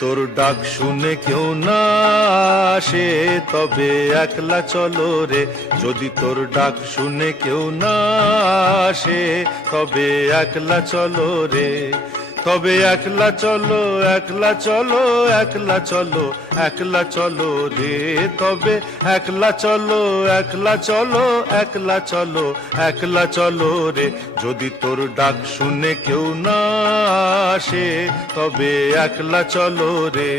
তোর ডাক শুনে কেউ না আসে তবে একলা চলো রে। যদি তোর ডাক শুনে কেউ না আসে তবে একলা চলো রে। তবে একলা চলো, একলা চলো, একলা চলো, একলা চলো রে। তবে একলা চলো, একলা চলো, একলা চলো, একলা চলো রে। যদি তোর ডাক শুনে কেউ না আসে তবে একলা চলো রে।